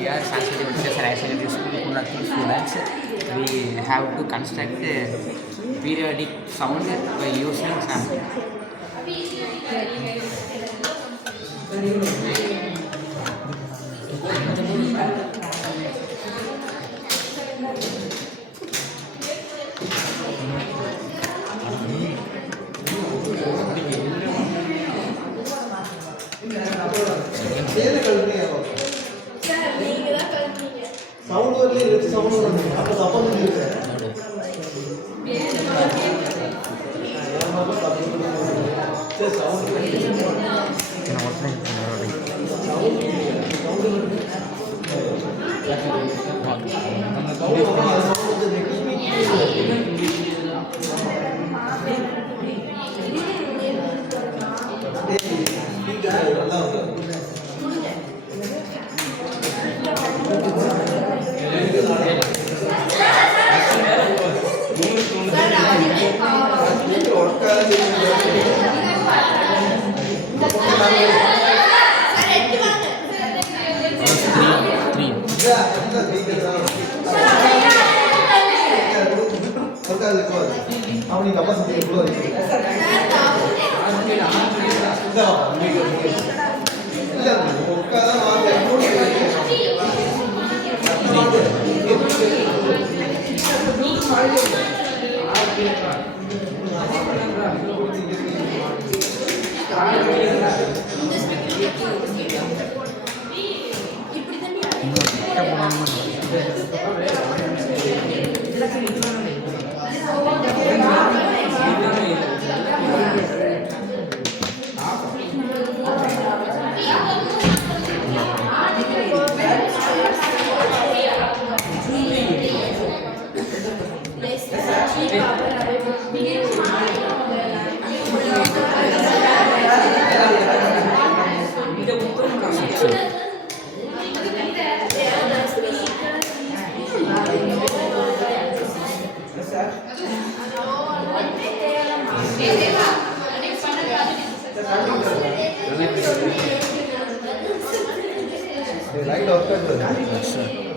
we are Sanskrit Teachers Higher Secondary School, Kunakti students. We have to construct periodic sound by using sample. Sound வரல red sound வருது அப்ப தப்பா சொல்லிருக்க சரி sound அவனுக்கு அப்பா சந்தை எவ்வளோ लाइट ऑफ कर दो सर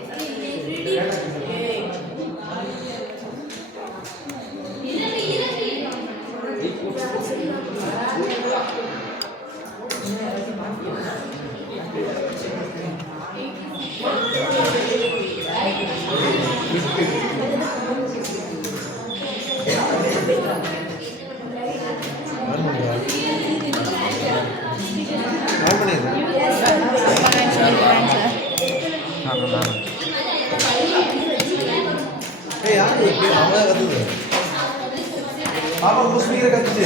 आप कुछ नहीं कर सकते